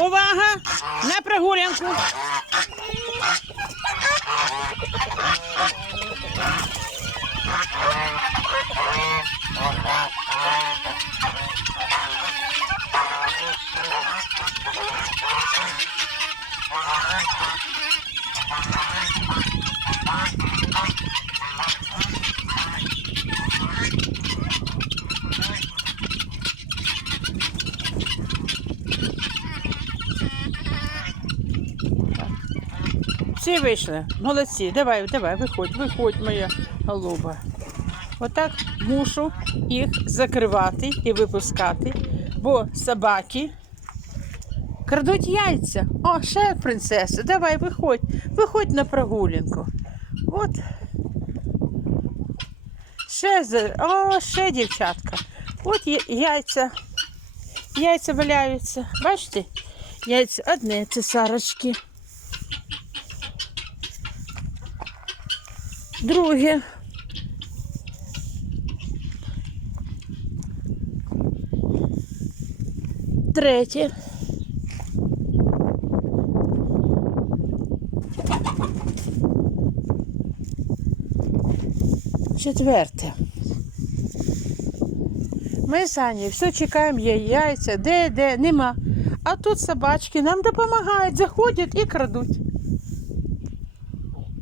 Увага! На прогулянку. Всі вийшли. Молодці. Давай, давай, виходь, виходь, моя голуба. Отак мушу їх закривати і випускати, бо собаки крадуть яйця. О, ще принцеса. Давай, виходь, виходь на прогулянку. От. Ще, о, ще дівчатка. От яйця. Яйця валяються. Бачите? Яйця одне, це Друге. Третє. Четверте. Ми Анею все чекаємо, є яйця, де, де, нема. А тут собачки нам допомагають, заходять і крадуть.